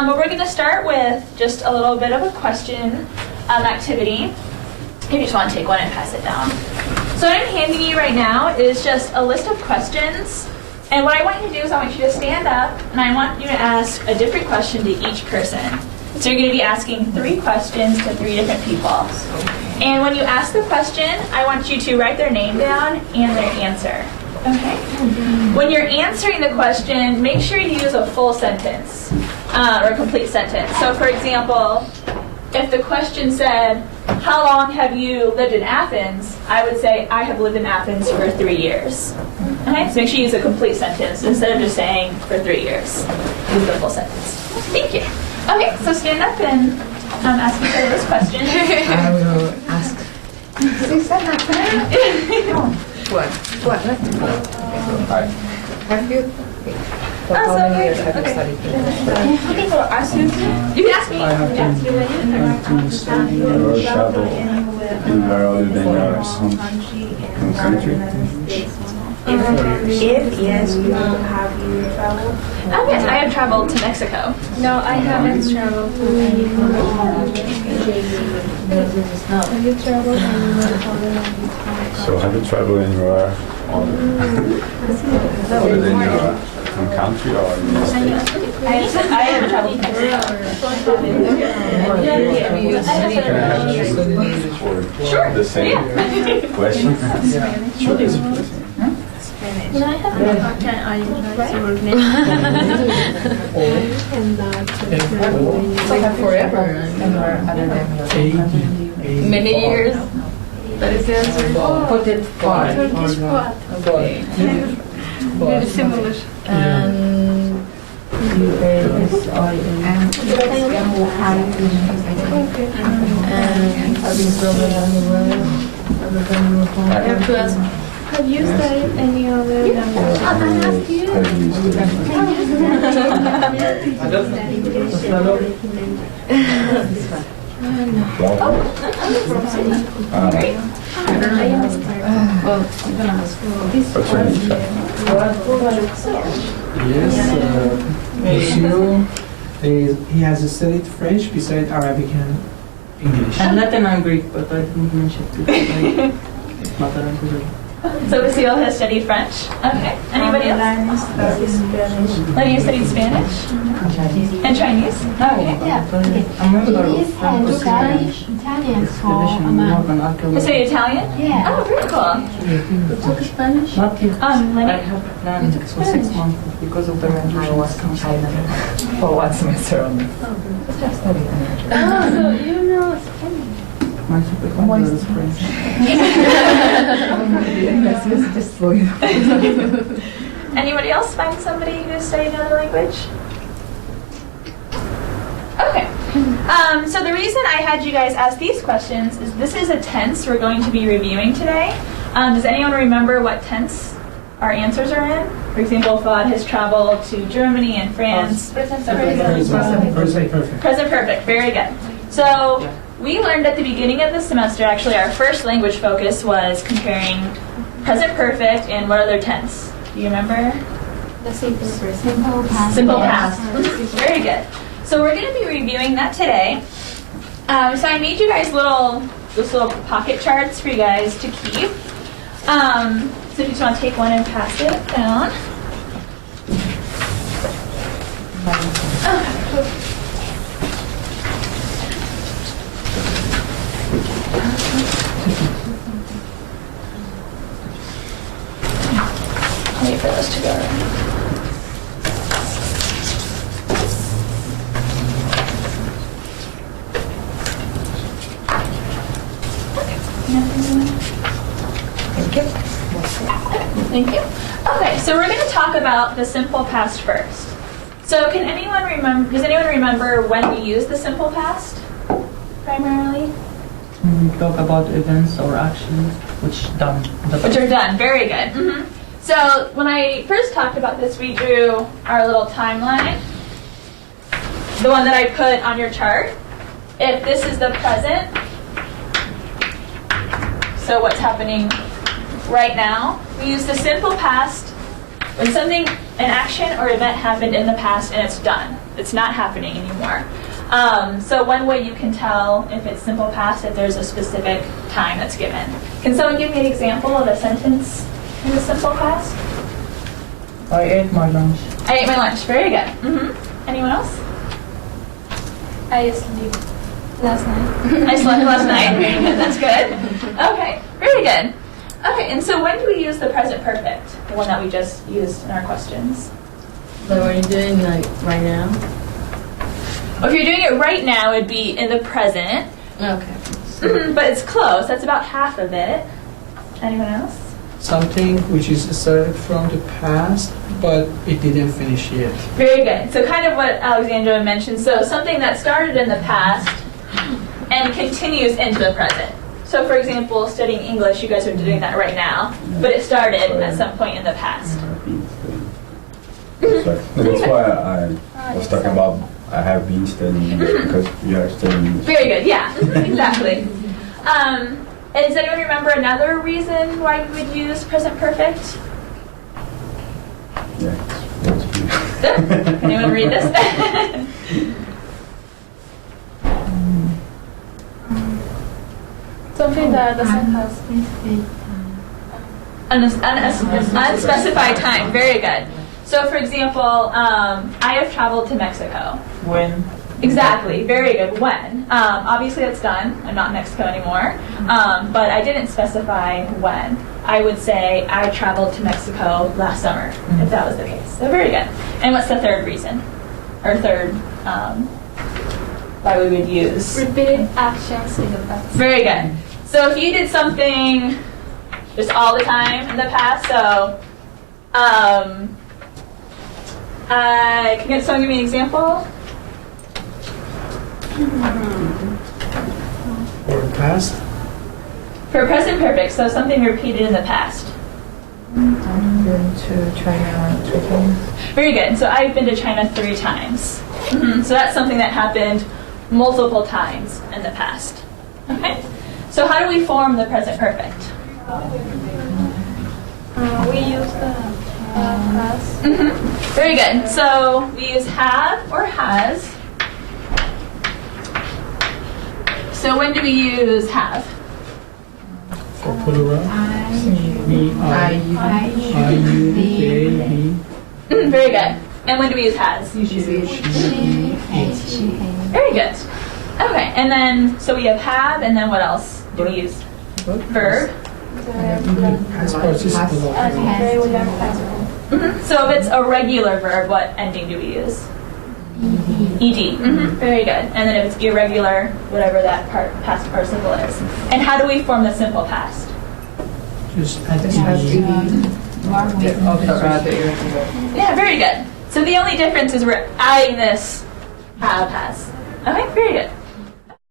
But we're going to start with just a little bit of a question activity. If you just want to take one and pass it down. So what I'm handing you right now is just a list of questions. And what I want you to do is I want you to stand up, and I want you to ask a different question to each person. So you're going to be asking 3 questions to 3 different people. And when you ask the question, I want you to write their name down and their answer. Okay? When you're answering the question, make sure you use a full sentence or a complete sentence. So for example, if the question said, how long have you lived in Athens? I would say, I have lived in Athens for 3 years. Okay? So make sure you use a complete sentence instead of just saying for 3 years. Use the full sentence. Thank you. Okay, so stand up and ask each other this question. I will ask. What? Have you? For how many years have you studied English? Okay, so ask you. You can ask me. I have been to study or travel anywhere other than your home country. If yes, have you traveled? Yes, I have traveled to Mexico. No, I haven't traveled to any country. Have you traveled anywhere other than So have you traveled anywhere other than your home country or I have traveled to Mexico. Can I have you for Sure. the same question? Sure. Can I have a content on your It's like forever. Anywhere other than your home country. Many years. That is the answer. Put it far. Turkish pot. Okay. Very similar. And have you traveled anywhere other than your home country? Have you studied any other language? Have you Great. Yes, Monsieur, he has studied French beside Arabic and English. And Latin and Greek, but I didn't mention it. Mother language. So Lucille has studied French. Okay. Anybody else? Lenny studied Spanish. And Chinese. Okay. I remember Spanish, Italian, so You studied Italian? yeah. Oh, very cool. Took Spanish? Not yet. I Lenny? have planned for 6 months because of the graduation. I was in China for 1 semester only. Oh, so you know Spanish? My supervisor is French. Just for you. Anybody else find somebody who's studied another language? Okay. So the reason I had you guys ask these questions is this is a tense we're going to be reviewing today. Does anyone remember what tense our answers are in? For example, Fuad has traveled to Germany and France. Present perfect. Present perfect. Very good. So we learned at the beginning of the semester, actually our first language focus was comparing present perfect and what other tense. Do you remember? The simple person. Simple past. Simple past. Very good. So we're going to be reviewing that today. So I made you guys this little pocket charts for you guys to keep. So if you just want to take one and pass it down. Wait for those to go around. Thank you. Thank you. Okay, so we're going to talk about the simple past first. So can anyone remember, does anyone remember when we use the simple past primarily? We talk about events or actions which done. Which are done. Very good. So when I first talked about this, we drew our little timeline, the one that I put on your chart. If this is the present, so what's happening right now, we use the simple past when something, an action or event happened in the past and it's done. It's not happening anymore. So one way you can tell if it's simple past if there's a specific time that's given. Can someone give me an example of a sentence in the simple past? I ate my lunch. I ate my lunch. Very good. Anyone else? I sleep last night. I slept last night. Very good. That's good. Okay. Very good. Okay. And so when do we use the present perfect? The one that we just used in our questions. But what are you doing like right now? Well, if you're doing it right now, it'd be in the present. Okay. But it's close. That's about half of it. Anyone else? Something which is started from the past, but it didn't finish yet. Very good. So kind of what Alexandra mentioned. So something that started in the past and continues into the present. So for example, studying English, you guys are doing that right now, but it started at some point in the past. That's why I was talking about I have been studying English because you are studying English. Very good. Yeah, exactly. And does anyone remember another reason why we would use present perfect? Yeah. Anyone read this? Something that doesn't have Unspecified time. Very good. So, for example, I have traveled to Mexico. When? Exactly. Very good. When? Obviously, that's done. I'm not in Mexico anymore. But I didn't specify when. I would say I traveled to Mexico last summer, if that was the case. So, very good. And what's the third reason? Or third, why we would use? repeated actions in the past. Very good. So if you did something just all the time in the past, so can someone give me an example? Or past. For present perfect, so something repeated in the past. I'm going to China 3 times. Very good. So I've been to China 3 times. So that's something that happened multiple times in the past. Okay. So how do we form the present perfect? We use the past. Very good. So we use have or has. So when do we use have? For plural. Me, I, you, they, he. Very good. And when do we use has? Usually she. Very good. Okay, and then, so we have have, and then what else do we use? Verb. Past participle. So if it's a regular verb, what ending do we use? ED. Very good. And then if it's irregular, whatever that past participle is. And how do we form the simple past? Just add Just has ed. Yeah, very good. So the only difference is we're adding this have has. Okay, very good.